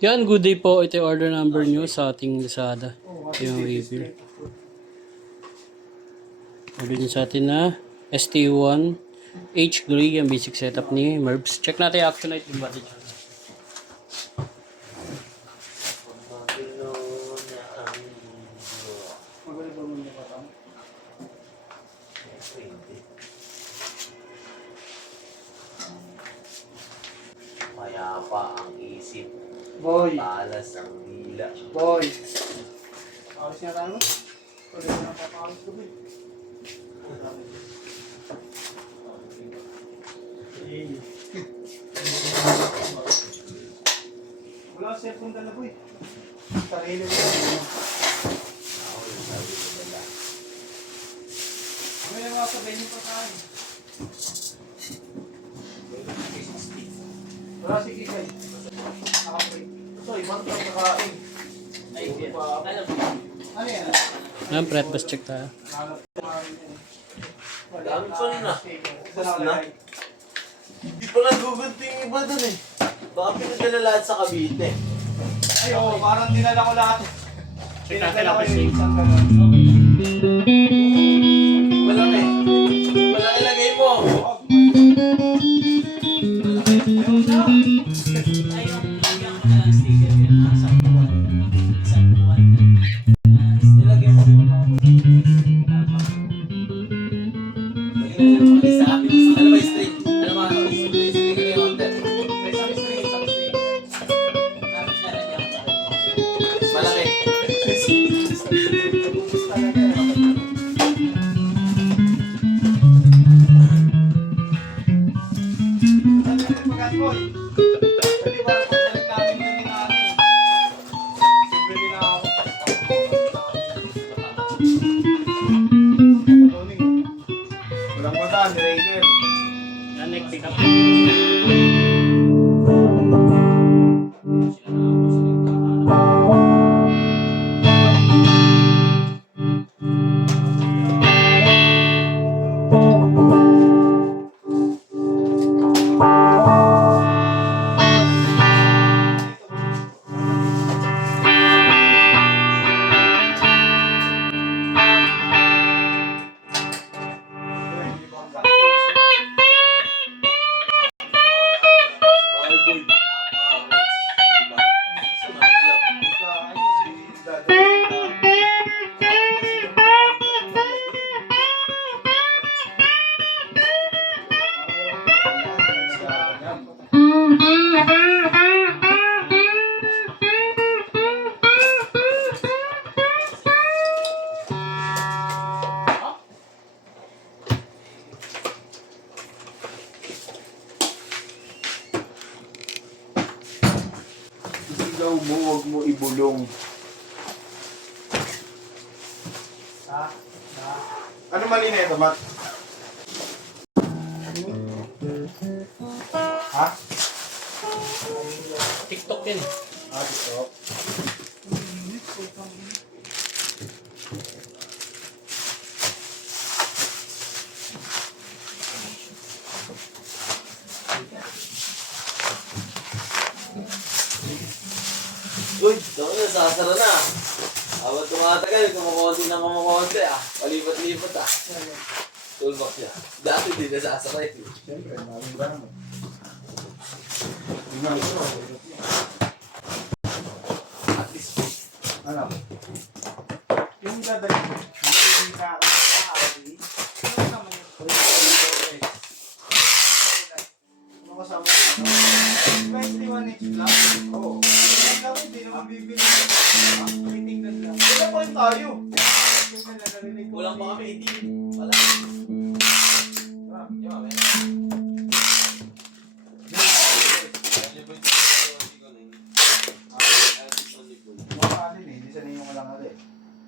Yan, good day po. Ito yung order number nyo sa ating Lazada. Ito yung review. Order nyo sa atin na ST1 H Gray, ang basic setup ni Merbs. Check natin yung Actionite yung battery. Mayapa ang isip. Boy. Talas ang dila. Boy. Alis niya tayo. Pwede na napapaalis ko, boy. Wala ang cellphone dala, boy. Sarili ko. Ako yung sabi ko nila. Ano yung mga sabay niyo pa tayo? Wala si Kikay. Nakapray. Ito, ibang tao kakain. Ay, ano yan? Yan, pre, bus check tayo. Dami pa rin ah. Isa na ulit. Hindi pa nagugunti yung iba dun eh. Baka pinadala lahat sa Cavite. Ay, oo, parang dinala ko lahat. Check natin Dinala ko ang yung PC. isang ganun. Walang eh. Walang ilagay mo. Ayun na. Nilagay mo. Isa. Ano ba yung string? Ano ba? String na yung order. Isang string, isang string. Malaki. Ubus talaga eh. Ano yung pagkat, boy? Pwede ba pagbalik namin din yung amin? Siyempre din ako. Walang mata, ni Raker. Yan, next pick up. Ay, boy. Isigaw mo, huwag mo ibulong. Ano mali na ito, Matt? Ha? TikTok yan eh. Ah, dito. Uy, ito na, sasara na. Habang tumatagal, kumukonti na kumukonti ah. Palipat-lipat ah. Toolbox niya. Dati di nasasara yun. Siyempre, maraming gamit. At least, Ano? Yung dadali mo, yung ka-ali, ano naman yung ano kasama ko? 21 inch lang? Oo. Ang gawin, hindi naman bibili. Titignan lang. Wala pa rin tayo. Tingnan na narinig ko. kulang pa kami, 18. Wala.